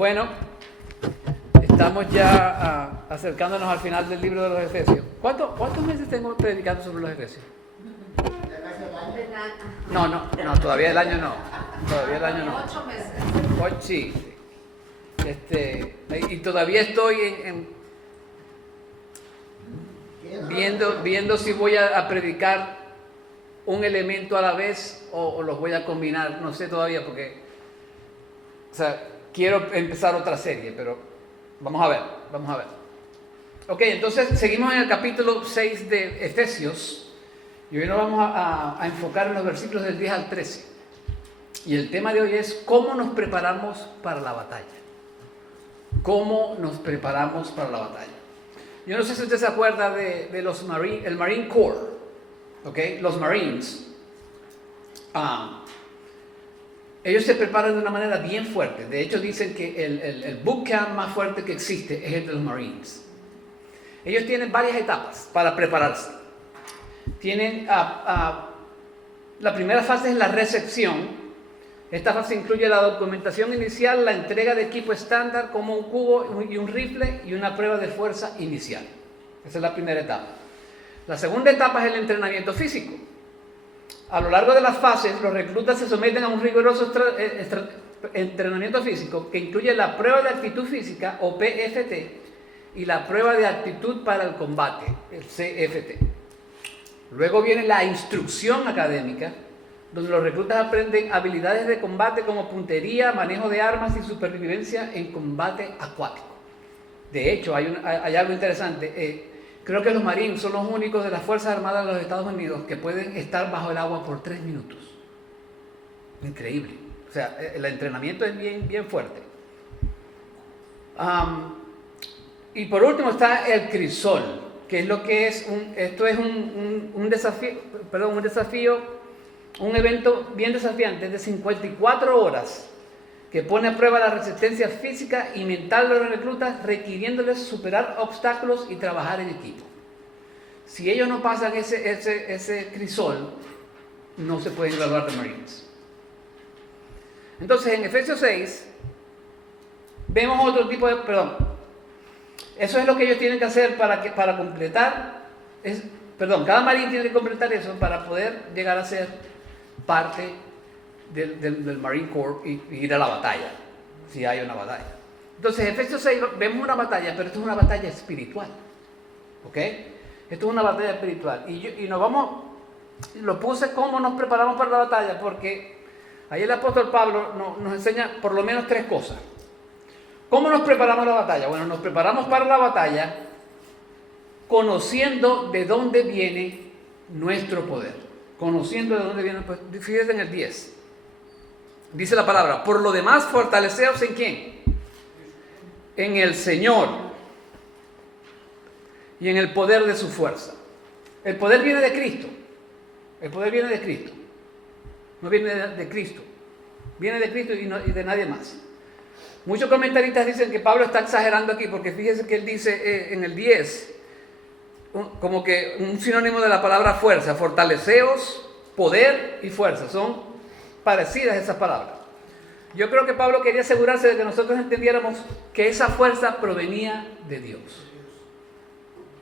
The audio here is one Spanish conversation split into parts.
Bueno, estamos ya acercándonos al final del libro de los Efesios. ¿Cuántos meses tengo predicando sobre los Efesios? No, todavía el año no. Todavía el año no. 8 meses. Sí. Y todavía estoy viendo si voy a predicar un elemento a la vez o los voy a combinar. No sé todavía porque, quiero empezar otra serie, pero vamos a ver. Ok, entonces seguimos en el capítulo 6 de Efesios y hoy nos vamos a enfocar en los versículos del 10 al 13. Y el tema de hoy es cómo nos preparamos para la batalla. ¿Cómo nos preparamos para la batalla? Yo no sé si usted se acuerda de el Marine Corps, ¿ok? Los Marines. Ellos se preparan de una manera bien fuerte. De hecho, dicen que el bootcamp más fuerte que existe es el de los Marines. Ellos tienen varias etapas para prepararse. Tienen la primera fase es la recepción. Esta fase incluye la documentación inicial, la entrega de equipo estándar como un cubo y un rifle y una prueba de fuerza inicial. Esa es la primera etapa. La segunda etapa es el entrenamiento físico. A lo largo de las fases, los reclutas se someten a un riguroso entrenamiento físico que incluye la prueba de actitud física o PFT y la prueba de actitud para el combate, el CFT. Luego viene la instrucción académica, donde los reclutas aprenden habilidades de combate como puntería, manejo de armas y supervivencia en combate acuático. De hecho, hay algo interesante. Creo que los Marines son los únicos de las Fuerzas Armadas de los Estados Unidos que pueden estar bajo el agua por 3 minutos. Increíble. O sea, el entrenamiento es bien fuerte. Y por último está el crisol, que es lo que es un desafío, un evento bien desafiante de 54 horas que pone a prueba la resistencia física y mental de los reclutas, requiriéndoles superar obstáculos y trabajar en equipo. Si ellos no pasan ese crisol, no se pueden graduar de Marines. Entonces, en Efesios 6, vemos otro tipo de... Eso es lo que ellos tienen que hacer para completar... cada Marine tiene que completar eso para poder llegar a ser parte del Marine Corps y ir a la batalla, si hay una batalla. Entonces, en Efesios 6 vemos una batalla, pero esto es una batalla espiritual. ¿Ok? Esto es una batalla espiritual. Y lo puse cómo nos preparamos para la batalla, porque ahí el apóstol Pablo nos enseña por lo menos 3 cosas. ¿Cómo nos preparamos para la batalla? Bueno, nos preparamos para la batalla conociendo de dónde viene nuestro poder. Conociendo de dónde viene, pues, fíjense en el 10. Dice la palabra, por lo demás, fortaleceos ¿en quién? En el Señor y en el poder de su fuerza. El poder viene de Cristo. El poder viene de Cristo. No viene de Cristo. Viene de Cristo y de nadie más. Muchos comentaristas dicen que Pablo está exagerando aquí, porque fíjense que él dice en el 10, como que un sinónimo de la palabra fuerza, fortaleceos, poder y fuerza. Son parecidas esas palabras. Yo creo que Pablo quería asegurarse de que nosotros entendiéramos que esa fuerza provenía de Dios.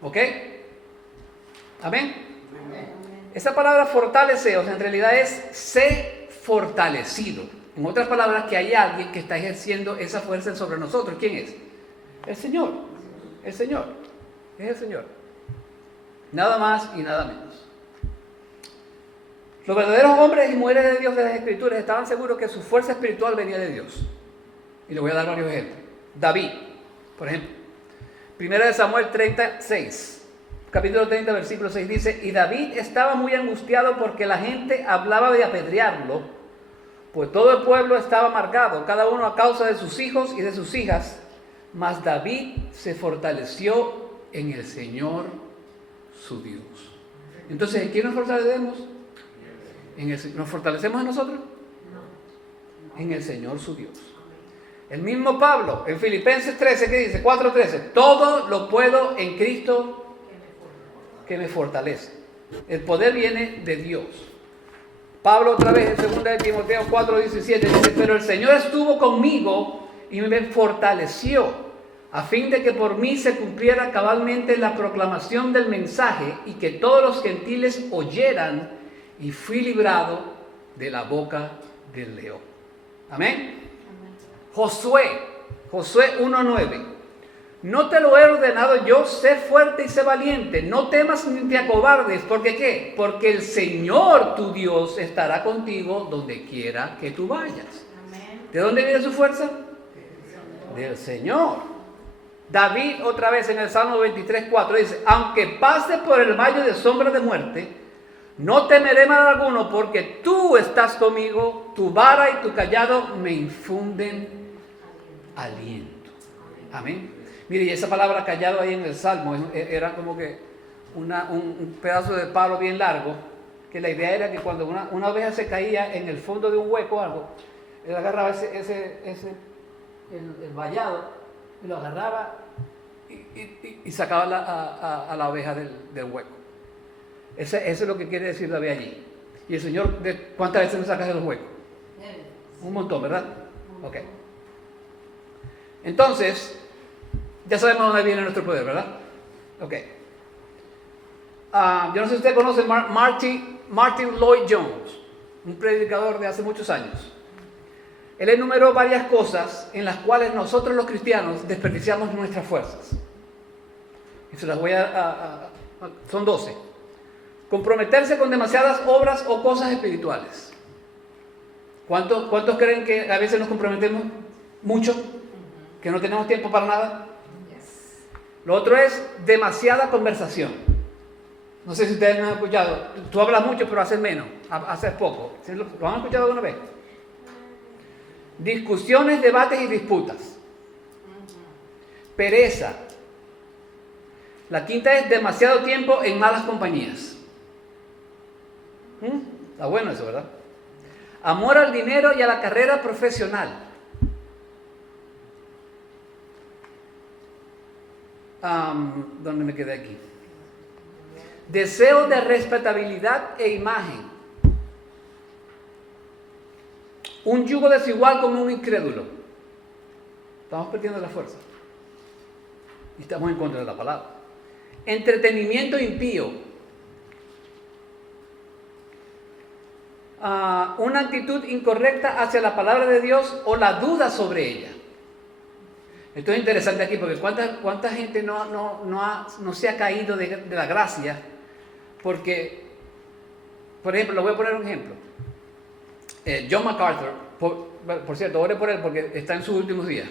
¿Ok? ¿Amén? Esa palabra fortaleceos en realidad es sé fortalecido. En otras palabras, que hay alguien que está ejerciendo esa fuerza sobre nosotros. ¿Quién es? El Señor. El Señor. Es el Señor. Nada más y nada menos. Los verdaderos hombres y mujeres de Dios de las Escrituras estaban seguros que su fuerza espiritual venía de Dios. Y les voy a dar varios ejemplos. David, por ejemplo. 1 Samuel 36, capítulo 30, versículo 6 dice, y David estaba muy angustiado porque la gente hablaba de apedrearlo, pues todo el pueblo estaba amargado, cada uno a causa de sus hijos y de sus hijas. Mas David se fortaleció en el Señor su Dios. Entonces, ¿en quién nos fortalecemos? ¿Nos fortalecemos en nosotros? En el Señor su Dios. El mismo Pablo, en Filipenses 13, ¿qué dice? 4:13. Todo lo puedo en Cristo que me fortalece. El poder viene de Dios. Pablo otra vez en 2 de Timoteo 4:17 dice, pero el Señor estuvo conmigo y me fortaleció, a fin de que por mí se cumpliera cabalmente la proclamación del mensaje y que todos los gentiles oyeran, y fui librado de la boca del león. Amén. Josué 1:9. No te lo he ordenado yo, sé fuerte y sé valiente, no temas ni te acobardes, ¿porque qué? Porque el Señor tu Dios estará contigo donde quiera que tú vayas. Amén. ¿De dónde viene su fuerza? Del Señor. David otra vez en el Salmo 23:4 dice, aunque pase por el valle de sombra de muerte, no temeré mal alguno, porque tú estás conmigo, tu vara y tu cayado me infunden aliento. Amén. Mire, y esa palabra callado ahí en el Salmo era como que un pedazo de palo bien largo, que la idea era que cuando una oveja se caía en el fondo de un hueco o algo, él agarraba el vallado y lo agarraba y sacaba a la oveja del hueco. Eso es lo que quiere decir David allí. Y el Señor, ¿cuántas veces nos sacas de los huecos? Un montón, ¿verdad? Ok. Entonces, ya sabemos dónde viene nuestro poder, ¿verdad? Ok. Yo no sé si usted conoce Martin Lloyd Jones, un predicador de hace muchos años. Él enumeró varias cosas en las cuales nosotros los cristianos desperdiciamos nuestras fuerzas. Y se las voy son 12. Comprometerse con demasiadas obras o cosas espirituales. ¿Cuántos creen que a veces nos comprometemos mucho? ¿Que no tenemos tiempo para nada? Lo otro es demasiada conversación. No sé si ustedes me han escuchado. Tú hablas mucho, pero haces menos, haces poco. ¿Lo han escuchado alguna vez? Discusiones, debates y disputas. Pereza. La quinta es demasiado tiempo en malas compañías. Está bueno eso, ¿verdad? Amor al dinero y a la carrera profesional. ¿Dónde me quedé aquí? Deseo de respetabilidad e imagen. Un yugo desigual con un incrédulo. Estamos perdiendo la fuerza. Y estamos en contra de la palabra. Entretenimiento impío. Una actitud incorrecta hacia la palabra de Dios o la duda sobre ella. Esto es interesante aquí porque cuánta gente no se ha caído de la gracia porque, por ejemplo, le voy a poner un ejemplo. John MacArthur, por cierto, ore por él porque está en sus últimos días.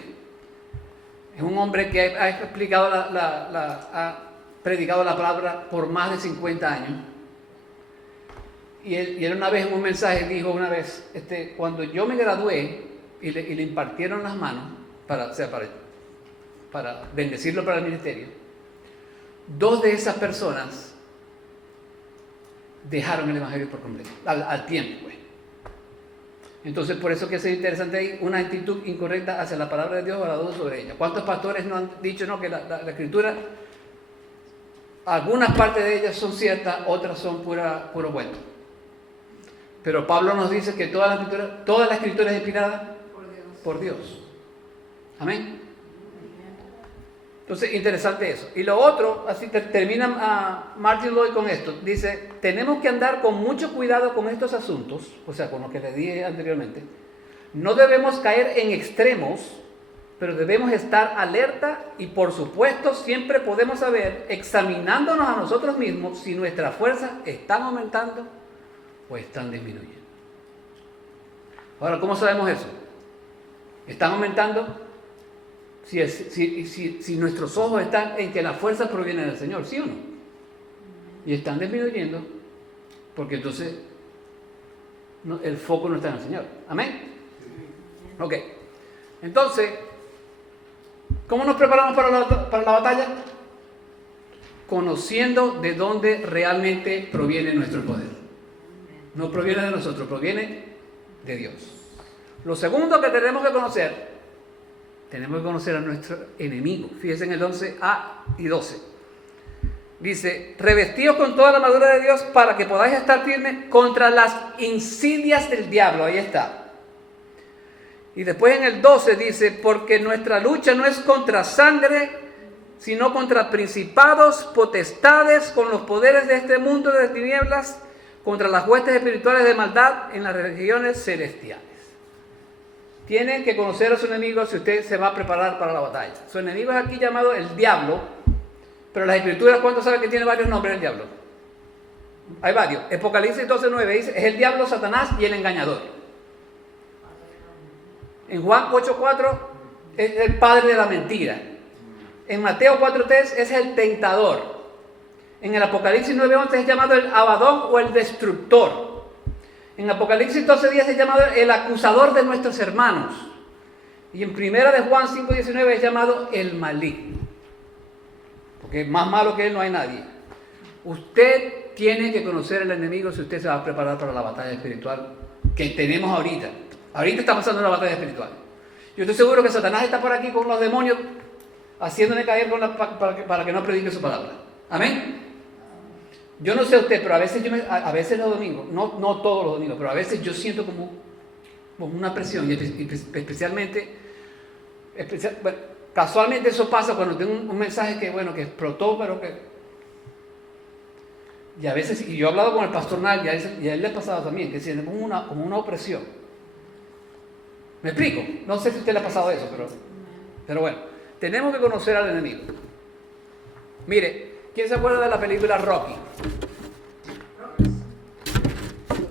Es un hombre que ha explicado ha predicado la palabra por más de 50 años. Y él una vez en un mensaje dijo cuando yo me gradué y le impartieron las manos para bendecirlo para el ministerio, 2 de esas personas dejaron el evangelio por completo, al tiempo, pues. Entonces, por eso que es interesante ahí, una actitud incorrecta hacia la palabra de Dios o la duda sobre ella. ¿Cuántos pastores nos han dicho que la escritura, algunas partes de ellas son ciertas, otras son puro cuento? Pero Pablo nos dice que toda la escritura es inspirada por Dios. Amén. Entonces, interesante eso. Y lo otro, así termina Martin Lloyd con esto. Dice, tenemos que andar con mucho cuidado con estos asuntos, o sea, con lo que les dije anteriormente. No debemos caer en extremos, pero debemos estar alerta y, por supuesto, siempre podemos saber, examinándonos a nosotros mismos, si nuestras fuerzas están aumentando o están disminuyendo. Ahora, ¿cómo sabemos eso? ¿Están aumentando? Si nuestros ojos están en que la fuerza proviene del Señor, ¿sí o no? Y están disminuyendo, porque entonces el foco no está en el Señor. ¿Amén? Ok. Entonces, ¿cómo nos preparamos para la batalla? Conociendo de dónde realmente proviene nuestro poder. No proviene de nosotros, proviene de Dios. Lo segundo que tenemos que conocer a nuestro enemigo. Fíjense en el 11a y 12. Dice, revestidos con toda la armadura de Dios para que podáis estar firmes contra las insidias del diablo. Ahí está. Y después en el 12 dice, porque nuestra lucha no es contra sangre, sino contra principados, potestades, con los poderes de este mundo de tinieblas, contra las huestes espirituales de maldad en las regiones celestiales. Tienen que conocer a su enemigo si usted se va a preparar para la batalla. Su enemigo es aquí llamado el diablo, pero las escrituras, ¿cuántos saben que tiene varios nombres el diablo? Hay varios. Apocalipsis 12:9 dice, es el diablo, Satanás y el engañador. En Juan 8:4 es el padre de la mentira. En Mateo 4:3 es el tentador. En el Apocalipsis 9:11 es llamado el Abadón o el destructor. En Apocalipsis 12:10 es llamado el acusador de nuestros hermanos. Y en Primera de Juan 5:19 es llamado el maligno. Porque más malo que él no hay nadie. Usted tiene que conocer al enemigo si usted se va a preparar para la batalla espiritual que tenemos ahorita. Ahorita está pasando una batalla espiritual. Yo estoy seguro que Satanás está por aquí con los demonios haciéndole caer para que no predique su palabra. Amén. Yo no sé usted, pero a veces los domingos, no todos los domingos, pero a veces yo siento como una presión, y especialmente, bueno, casualmente eso pasa cuando tengo un mensaje que explotó, pero que... Y a veces, y yo he hablado con el pastor Nal, y a él le ha pasado también, que siente como una opresión. ¿Me explico? No sé si a usted le ha pasado eso, pero bueno, tenemos que conocer al enemigo. Mire, ¿quién se acuerda de la película Rocky?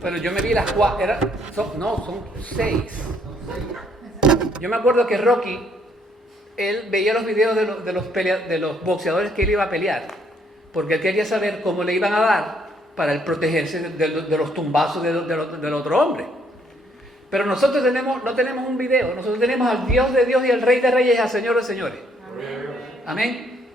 Pero yo me vi las 4, son 6. Yo me acuerdo que Rocky, él veía los videos de los boxeadores que él iba a pelear, porque él quería saber cómo le iban a dar para él protegerse de los tumbazos del otro hombre. Pero nosotros no tenemos un video, nosotros tenemos al Dios de Dios y al Rey de Reyes y al Señor de Señores. Amén.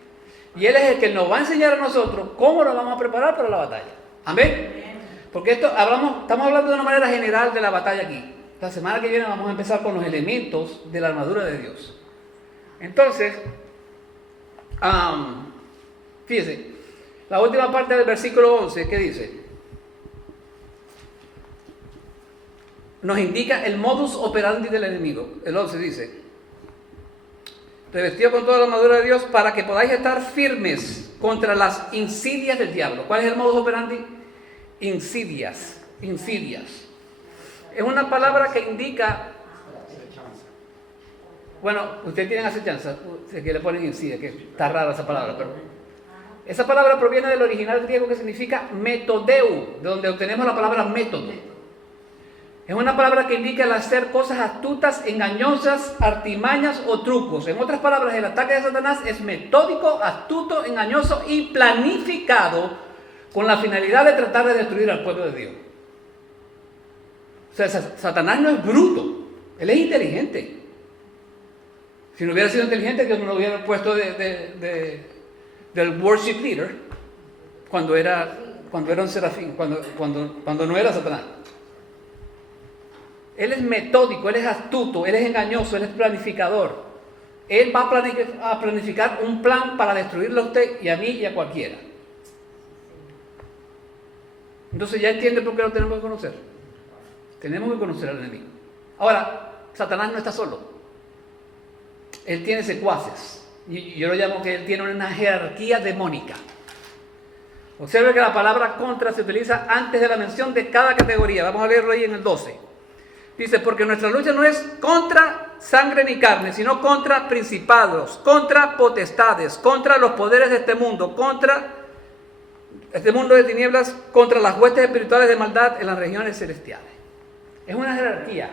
Y Él es el que nos va a enseñar a nosotros cómo nos vamos a preparar para la batalla. Amén. Porque estamos hablando de una manera general de la batalla aquí. La semana que viene vamos a empezar con los elementos de la armadura de Dios. Entonces, fíjese, la última parte del versículo 11, ¿qué dice? Nos indica el modus operandi del enemigo. El 11 dice, revestido con toda la armadura de Dios para que podáis estar firmes contra las insidias del diablo. ¿Cuál es el modus operandi? Insidias. Es una palabra que indica... Bueno, ustedes tienen acechanza, que le ponen insidia, que está rara esa palabra, pero... Esa palabra proviene del original griego que significa metodeu, de donde obtenemos la palabra método. Es una palabra que indica el hacer cosas astutas, engañosas, artimañas o trucos. En otras palabras, el ataque de Satanás es metódico, astuto, engañoso y planificado con la finalidad de tratar de destruir al pueblo de Dios. O sea, Satanás no es bruto, él es inteligente. Si no hubiera sido inteligente, Dios no lo hubiera puesto del worship leader cuando era un serafín, cuando no era Satanás. Él es metódico, él es astuto, él es engañoso, él es planificador. Él va a planificar un plan para destruirlo a usted y a mí y a cualquiera. Entonces ya entiende por qué lo tenemos que conocer. Tenemos que conocer al enemigo. Ahora, Satanás no está solo. Él tiene secuaces. Y yo lo llamo que él tiene una jerarquía demónica. Observe que la palabra contra se utiliza antes de la mención de cada categoría. Vamos a leerlo ahí en el 12. Dice, porque nuestra lucha no es contra sangre ni carne, sino contra principados, contra potestades, contra los poderes de este mundo, contra este mundo de tinieblas, contra las huestes espirituales de maldad en las regiones celestiales. Es una jerarquía.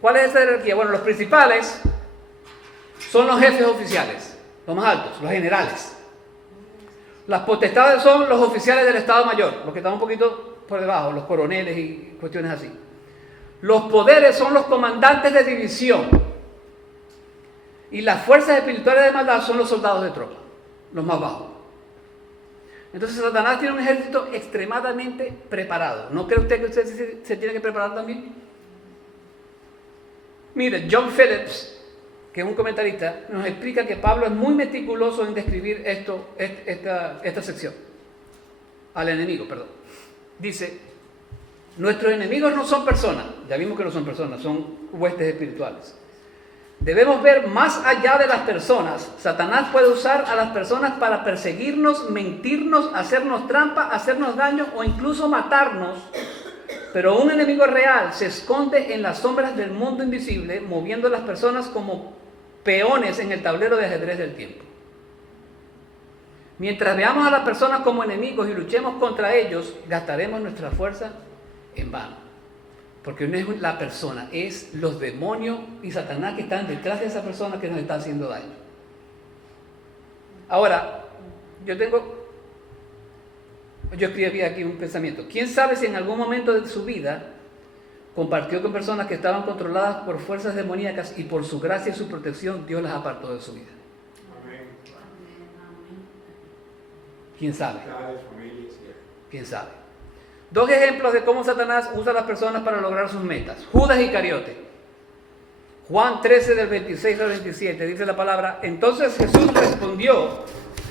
¿Cuál es esa jerarquía? Bueno, los principales son los jefes oficiales, los más altos, los generales. Las potestades son los oficiales del Estado Mayor, los que están un poquito por debajo, los coroneles y cuestiones así. Los poderes son los comandantes de división. Y las fuerzas espirituales de maldad son los soldados de tropa, los más bajos. Entonces Satanás tiene un ejército extremadamente preparado. ¿No cree usted que usted se tiene que preparar también? Mire, John Phillips, que es un comentarista, nos explica que Pablo es muy meticuloso en describir esta sección. Al enemigo, perdón. Dice, Nuestros enemigos no son personas, ya vimos que no son personas, son huestes espirituales. Debemos ver más allá de las personas. Satanás puede usar a las personas para perseguirnos, mentirnos, hacernos trampa, hacernos daño o incluso matarnos. Pero un enemigo real se esconde en las sombras del mundo invisible, moviendo a las personas como peones en el tablero de ajedrez del tiempo. Mientras veamos a las personas como enemigos y luchemos contra ellos, gastaremos nuestra fuerza en vano. Porque no es la persona, es los demonios y Satanás que están detrás de esa persona que nos está haciendo daño. Ahora, yo escribí aquí un pensamiento. ¿Quién sabe si en algún momento de su vida compartió con personas que estaban controladas por fuerzas demoníacas y por su gracia y su protección Dios las apartó de su vida? Amén. ¿Quién sabe? Familias, ¿Quién sabe? Dos ejemplos de cómo Satanás usa a las personas para lograr sus metas. Judas Iscariote. Juan 13 del 26 al 27 dice la palabra: entonces Jesús respondió: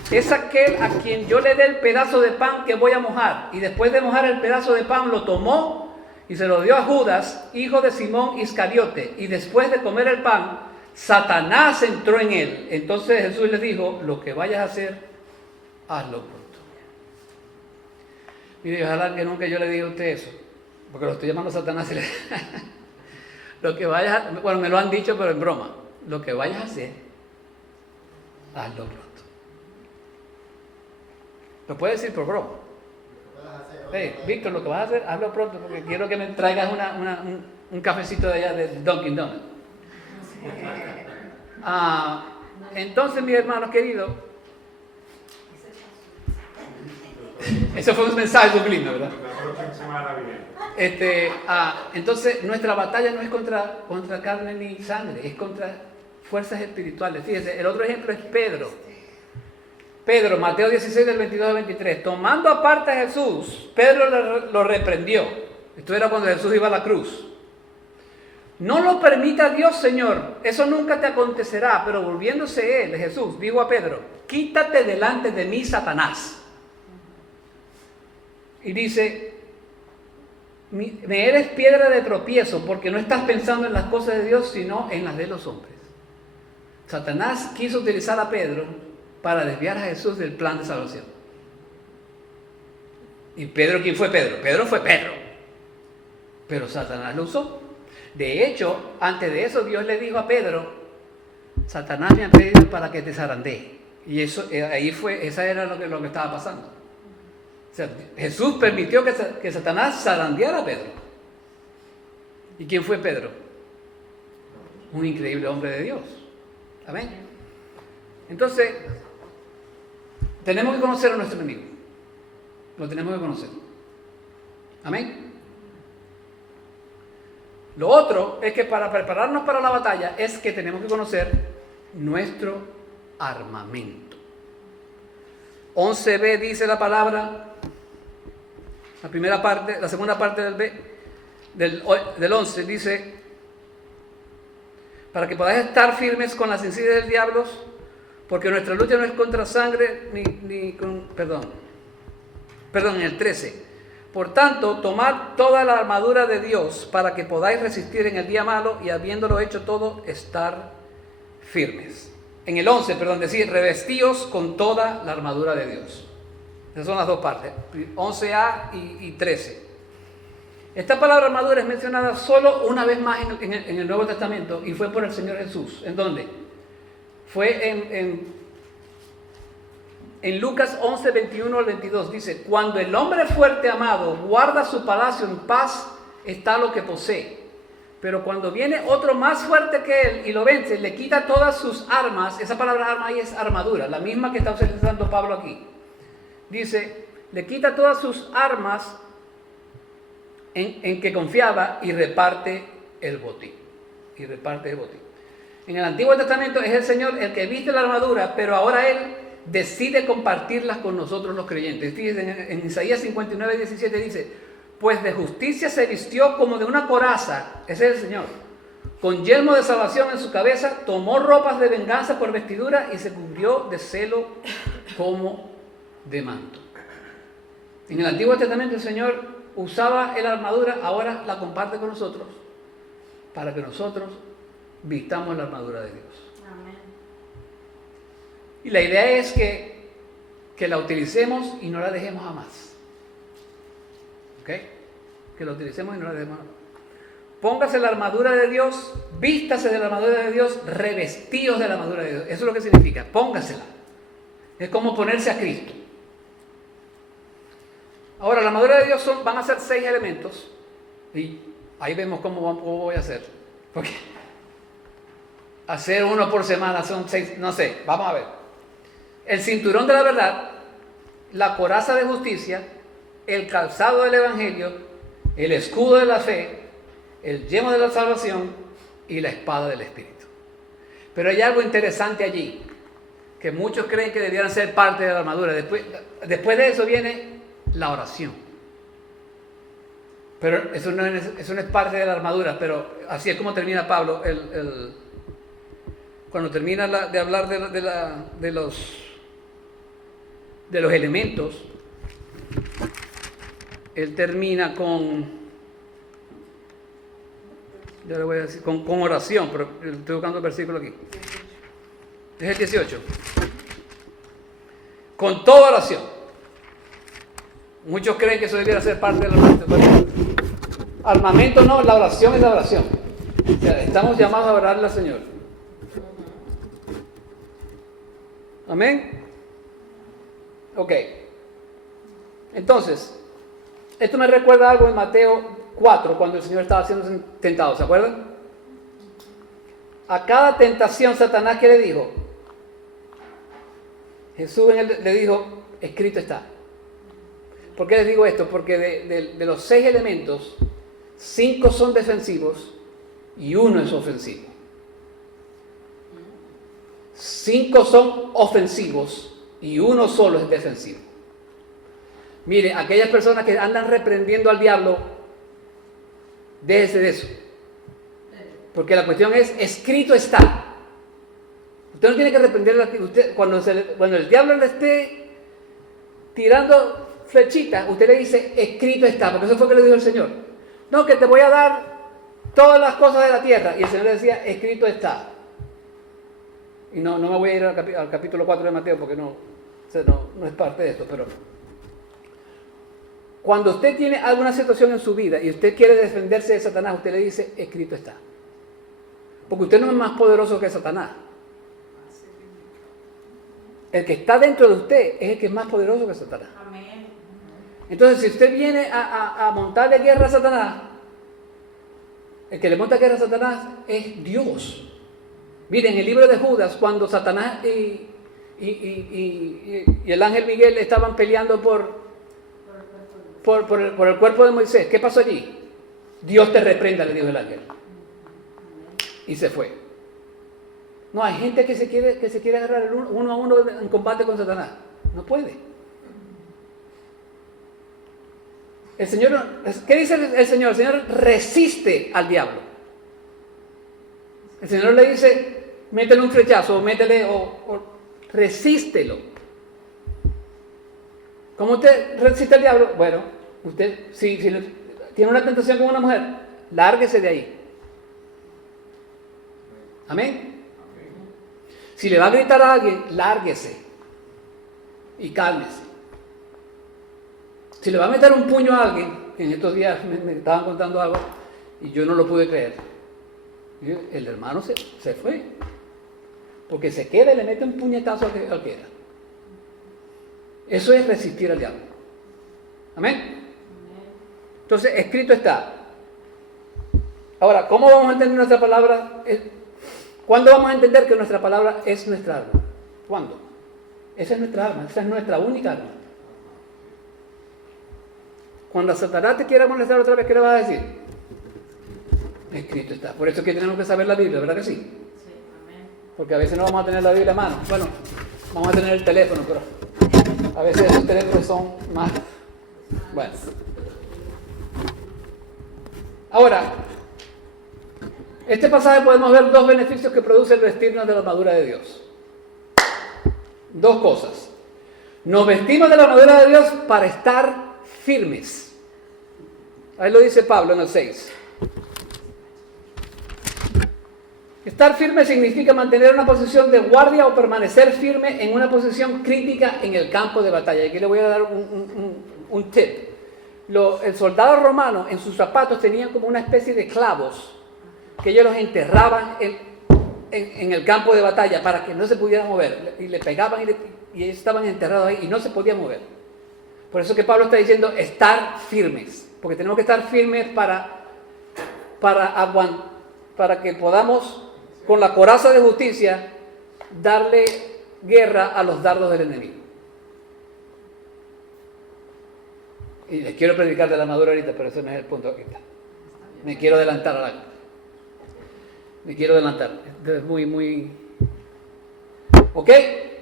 es aquel a quien yo le dé el pedazo de pan que voy a mojar. Y después de mojar el pedazo de pan lo tomó y se lo dio a Judas, hijo de Simón Iscariote. Y después de comer el pan, Satanás entró en él. Entonces Jesús le dijo: lo que vayas a hacer, hazlo pronto. Mire, ojalá que nunca yo le diga a usted eso, porque lo estoy llamando Satanás. Lo que vayas a, bueno, me lo han dicho, pero en broma. Lo que vayas a hacer, hazlo pronto. Lo puedes decir por broma. Hey, Víctor, lo que vas a hacer, hazlo pronto, porque quiero que me traigas un cafecito de allá de Dunkin' Donuts. Entonces, mis hermanos queridos, eso fue un mensaje sublime, ¿verdad? Entonces, nuestra batalla no es contra carne ni sangre, es contra fuerzas espirituales. Fíjense, el otro ejemplo es Pedro. Pedro, Mateo 16, del 22 al 23. Tomando aparte a Jesús, Pedro lo reprendió. Esto era cuando Jesús iba a la cruz. No lo permita Dios, Señor, eso nunca te acontecerá. Pero volviéndose él, Jesús, dijo a Pedro: quítate delante de mí, Satanás. Y dice: me eres piedra de tropiezo, porque no estás pensando en las cosas de Dios, sino en las de los hombres. Satanás quiso utilizar a Pedro para desviar a Jesús del plan de salvación. ¿Y Pedro quién fue Pedro? Pedro fue Pedro. Pero Satanás lo usó. De hecho, antes de eso, Dios le dijo a Pedro: Satanás me ha pedido para que te zarandee. Y eso, esa era lo que estaba pasando. O sea, Jesús permitió que Satanás zarandeara a Pedro. ¿Y quién fue Pedro? Un increíble hombre de Dios. Amén. Entonces, tenemos que conocer a nuestro enemigo. Lo tenemos que conocer. Amén. Lo otro es que para prepararnos para la batalla es que tenemos que conocer nuestro armamento. 11b dice la palabra, la segunda parte del 11 dice: para que podáis estar firmes con las insidias del diablo, porque nuestra lucha no es contra sangre ni con... Perdón, en el 13. Por tanto, tomad toda la armadura de Dios para que podáis resistir en el día malo y, habiéndolo hecho todo, estar firmes. En el 11, decir: revestíos con toda la armadura de Dios. Esas son las dos partes, 11a y 13. Esta palabra armadura es mencionada solo una vez más en el Nuevo Testamento, y fue por el Señor Jesús. ¿En dónde? Fue en Lucas 11, 21 al 22. Dice: cuando el hombre fuerte, amado, guarda su palacio en paz, está lo que posee. Pero cuando viene otro más fuerte que él y lo vence, le quita todas sus armas. Esa palabra arma ahí es armadura, la misma que está utilizando Pablo aquí. Dice: le quita todas sus armas en que confiaba y reparte el botín. En el Antiguo Testamento es el Señor el que viste la armadura, pero ahora Él decide compartirlas con nosotros los creyentes. Fíjense, en Isaías 59, 17 dice: pues de justicia se vistió como de una coraza, ese es el Señor, con yelmo de salvación en su cabeza, tomó ropas de venganza por vestidura y se cubrió de celo como de manto. En el Antiguo Testamento el Señor usaba la armadura, ahora la comparte con nosotros para que nosotros vistamos la armadura de Dios. Amén. Y la idea es que la utilicemos y no la dejemos jamás. ¿Ok? Que la utilicemos y no la dejemos jamás. Póngase la armadura de Dios, vístase de la armadura de Dios, revestidos de la armadura de Dios. Eso es lo que significa, póngasela. Es como ponerse a Cristo. Ahora, la armadura de Dios van a ser 6 elementos. Y ahí vemos cómo voy a hacer. Porque hacer uno por semana son 6, no sé, vamos a ver. El cinturón de la verdad, la coraza de justicia, el calzado del evangelio, el escudo de la fe, el yelmo de la salvación y la espada del Espíritu. Pero hay algo interesante allí, que muchos creen que debieran ser parte de la armadura. Después de eso viene la oración. Pero eso no es parte de la armadura, pero así es como termina Pablo. Cuando termina de hablar de los elementos, él termina yo le voy a decir, con oración, pero estoy buscando el versículo aquí. Es el 18. Con toda oración. Muchos creen que eso debiera ser parte del armamento. Armamento no, la oración es la oración. O sea, estamos llamados a orarle al Señor. Amén. Ok. Entonces, esto me recuerda algo en Mateo 4, cuando el Señor estaba siendo tentado, ¿se acuerdan? A cada tentación, Satanás, ¿qué le dijo? Jesús le dijo, escrito está. ¿Por qué les digo esto? Porque de los 6 elementos, 5 son defensivos y 1 es ofensivo. 5 son ofensivos y 1 solo es defensivo. Mire, aquellas personas que andan reprendiendo al diablo, déjese de eso. Porque la cuestión es, escrito está. Usted no tiene que reprender cuando el diablo le esté tirando flechitas, usted le dice, escrito está, porque eso fue lo que le dijo el Señor. No, que te voy a dar todas las cosas de la tierra. Y el Señor le decía, escrito está. Y no me voy a ir al capítulo 4 de Mateo, porque no es parte de esto, pero cuando usted tiene alguna situación en su vida y usted quiere defenderse de Satanás, usted le dice, escrito está. Porque usted no es más poderoso que Satanás. El que está dentro de usted es el que es más poderoso que Satanás. Amén. Entonces, si usted viene a montarle guerra a Satanás, el que le monta guerra a Satanás es Dios. Miren, en el libro de Judas, cuando Satanás y el ángel Miguel estaban peleando por el cuerpo de Moisés, ¿qué pasó allí? Dios te reprenda, le dijo el ángel. Y se fue. No, hay gente que se quiere agarrar uno a uno en combate con Satanás. No puede. El Señor, ¿qué dice el Señor? El Señor resiste al diablo. El Señor le dice, métele un flechazo, o resístelo. ¿Cómo usted resiste al diablo? Bueno, usted, si tiene una tentación con una mujer, lárguese de ahí. Amén. Si le va a gritar a alguien, lárguese y cálmese. Si le va a meter un puño a alguien, en estos días me estaban contando algo y yo no lo pude creer. El hermano se fue. Porque se queda y le mete un puñetazo al que era. Eso es resistir al diablo. Amén. Entonces, escrito está. Ahora, ¿cómo vamos a entender nuestra palabra? ¿Cuándo vamos a entender que nuestra palabra es nuestra arma? ¿Cuándo? Esa es nuestra arma, esa es nuestra única arma. Cuando Satanás te quiera molestar otra vez, ¿qué le vas a decir? Escrito está. Por eso es que tenemos que saber la Biblia, ¿verdad que sí? Sí, amén. Porque a veces no vamos a tener la Biblia a mano. Bueno, vamos a tener el teléfono, pero a veces esos teléfonos son más... Bueno. Ahora, este pasaje podemos ver 2 beneficios que produce el vestirnos de la armadura de Dios. 2 cosas. Nos vestimos de la armadura de Dios para estar firmes. Ahí lo dice Pablo en el 6. Estar firme significa mantener una posición de guardia o permanecer firme en una posición crítica en el campo de batalla. Aquí le voy a dar un tip. El soldado romano en sus zapatos tenían como una especie de clavos que ellos los enterraban en el campo de batalla para que no se pudieran mover. Y le pegaban y ellos estaban enterrados ahí y no se podían mover. Por eso que Pablo está diciendo estar firmes. Porque tenemos que estar firmes para que podamos, con la coraza de justicia, darle guerra a los dardos del enemigo. Y les quiero predicar de la armadura ahorita, pero ese no es el punto ahorita. Me quiero adelantar a algo. Es muy... ¿Ok?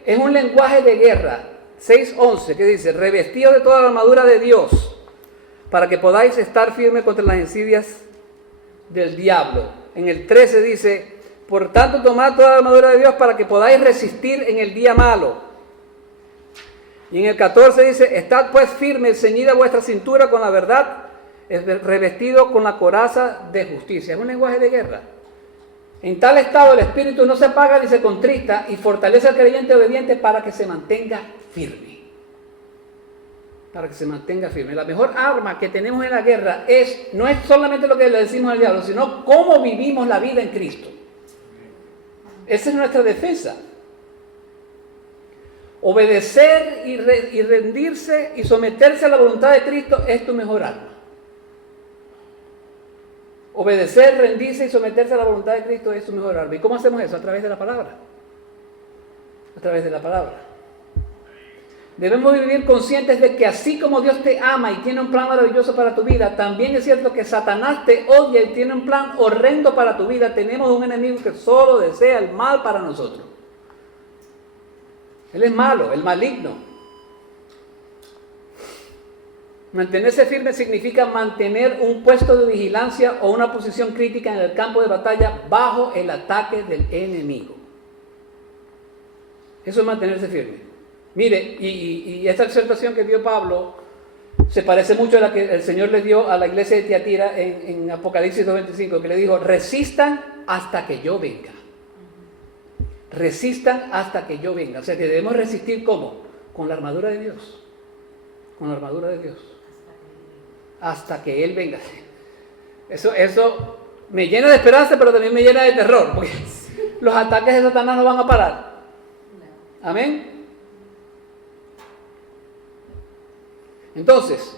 Es un lenguaje de guerra. 6:11, que dice, revestidos de toda la armadura de Dios, para que podáis estar firmes contra las insidias del diablo. En el 13 dice, por tanto tomad toda la armadura de Dios para que podáis resistir en el día malo. Y en el 14 dice, estad pues firmes, ceñida vuestra cintura con la verdad, revestido con la coraza de justicia. Es un lenguaje de guerra. En tal estado el espíritu no se apaga ni se contrista y fortalece al creyente obediente para que se mantenga firme. Para que se mantenga firme. La mejor arma que tenemos en la guerra no es solamente lo que le decimos al diablo, sino cómo vivimos la vida en Cristo. Esa es nuestra defensa. Obedecer y rendirse y someterse a la voluntad de Cristo es tu mejor arma. Obedecer, rendirse y someterse a la voluntad de Cristo es tu mejor arma. ¿Y cómo hacemos eso? A través de la palabra. A través de la palabra. Debemos vivir conscientes de que así como Dios te ama y tiene un plan maravilloso para tu vida, también es cierto que Satanás te odia y tiene un plan horrendo para tu vida. Tenemos un enemigo que solo desea el mal para nosotros. Él es malo, el maligno. Mantenerse firme significa mantener un puesto de vigilancia o una posición crítica en el campo de batalla bajo el ataque del enemigo. Eso es mantenerse firme. Mire, y esta exhortación que dio Pablo se parece mucho a la que el Señor le dio a la iglesia de Tiatira en Apocalipsis 2:25, que le dijo, resistan hasta que yo venga. Resistan hasta que yo venga. O sea que debemos resistir ¿cómo? Con la armadura de Dios. Con la armadura de Dios. Hasta que Él venga. Eso me llena de esperanza, pero también me llena de terror, porque los ataques de Satanás no van a parar. Amén. Entonces,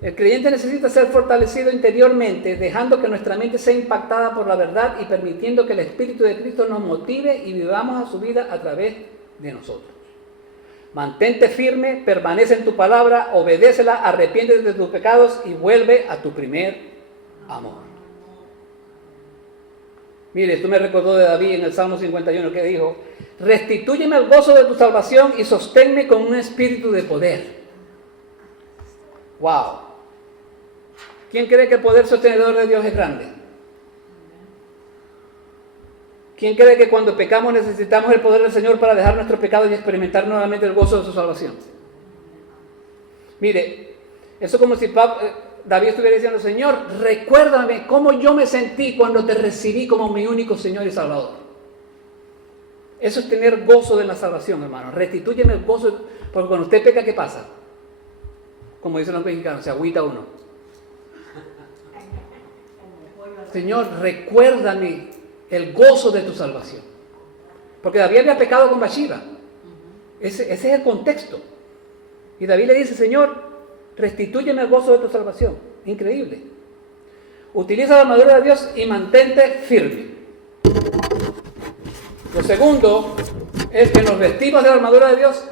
el creyente necesita ser fortalecido interiormente, dejando que nuestra mente sea impactada por la verdad y permitiendo que el Espíritu de Cristo nos motive y vivamos a su vida a través de nosotros. Mantente firme, permanece en tu palabra, obedécela, arrepiéntete de tus pecados y vuelve a tu primer amor. Mire, esto me recordó de David en el Salmo 51 que dijo, restitúyeme el gozo de tu salvación y sosténme con un espíritu de poder. Wow. ¿Quién cree que el poder sostenedor de Dios es grande? ¿Quién cree que cuando pecamos necesitamos el poder del Señor para dejar nuestros pecados y experimentar nuevamente el gozo de su salvación? Mire, eso es como si David estuviera diciendo, Señor, recuérdame cómo yo me sentí cuando te recibí como mi único Señor y Salvador. Eso es tener gozo de la salvación, hermano. Restitúyeme el gozo, porque cuando usted peca, ¿qué pasa? Como dicen los mexicanos, se agüita uno. Señor, recuérdame el gozo de tu salvación. Porque David había pecado con Bathsheba. Ese es el contexto. Y David le dice, Señor, restitúyeme el gozo de tu salvación. Increíble. Utiliza la armadura de Dios y mantente firme. Lo segundo es que nos vestimos de la armadura de Dios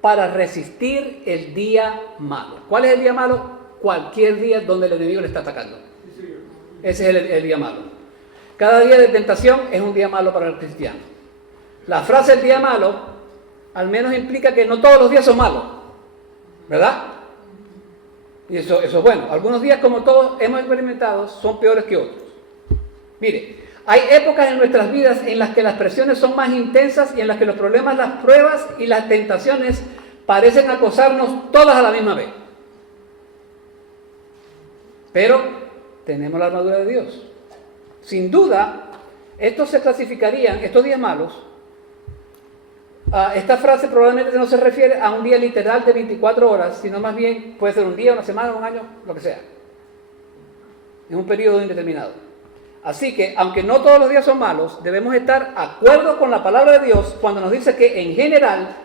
para resistir el día malo. ¿Cuál es el día malo? Cualquier día donde el enemigo le está atacando. Ese es el día malo. Cada día de tentación es un día malo para el cristiano. La frase el día malo al menos implica que no todos los días son malos, ¿verdad? Y eso es bueno. Algunos días, como todos hemos experimentado, son peores que otros. Mire, hay épocas en nuestras vidas en las que las presiones son más intensas y en las que los problemas, las pruebas y las tentaciones parecen acosarnos todas a la misma vez. Pero tenemos la armadura de Dios. Sin duda, estos se clasificarían, estos días malos. Esta frase probablemente no se refiere a un día literal de 24 horas, sino más bien puede ser un día, una semana, un año, lo que sea. En un periodo indeterminado. Así que, aunque no todos los días son malos, debemos estar de acuerdo con la palabra de Dios cuando nos dice que en general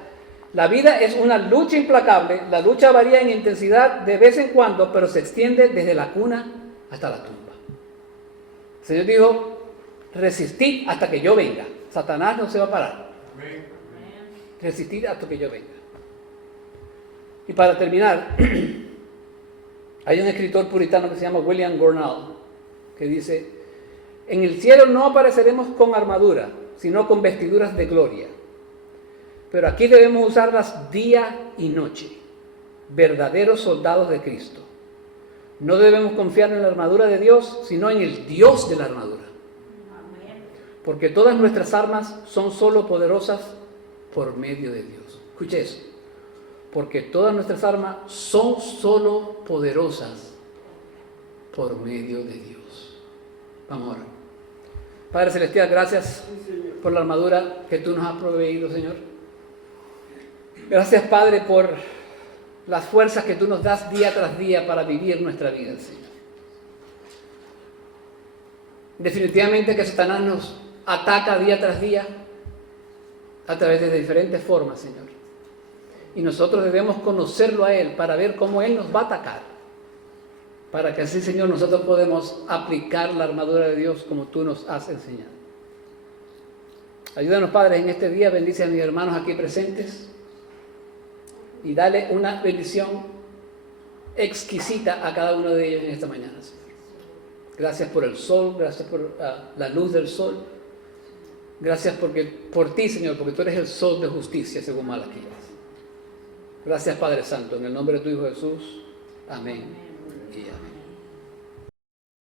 la vida es una lucha implacable. La lucha varía en intensidad de vez en cuando, pero se extiende desde la cuna hasta la tumba. El Señor dijo, resistid hasta que yo venga. Satanás no se va a parar. Resistid hasta que yo venga. Y para terminar, hay un escritor puritano que se llama William Gurnall, que dice, en el cielo no apareceremos con armadura, sino con vestiduras de gloria. Pero aquí debemos usarlas día y noche, verdaderos soldados de Cristo. No debemos confiar en la armadura de Dios, sino en el Dios de la armadura. Porque todas nuestras armas son solo poderosas por medio de Dios. Escuche eso. Porque todas nuestras armas son solo poderosas por medio de Dios. Vamos a orar. Padre Celestial, gracias por la armadura que tú nos has proveído, Señor. Gracias, Padre, por las fuerzas que tú nos das día tras día para vivir nuestra vida, Señor. Definitivamente que Satanás nos ataca día tras día a través de diferentes formas, Señor. Y nosotros debemos conocerlo a Él para ver cómo Él nos va a atacar. Para que así, Señor, nosotros podemos aplicar la armadura de Dios como tú nos has enseñado. Ayúdanos, Padre, en este día. Bendice a mis hermanos aquí presentes. Y dale una bendición exquisita a cada uno de ellos en esta mañana, Señor. Gracias por el sol, gracias por la luz del sol. Gracias por ti, Señor, porque tú eres el sol de justicia, según Malaquías. Gracias, Padre Santo, en el nombre de tu Hijo Jesús. Amén.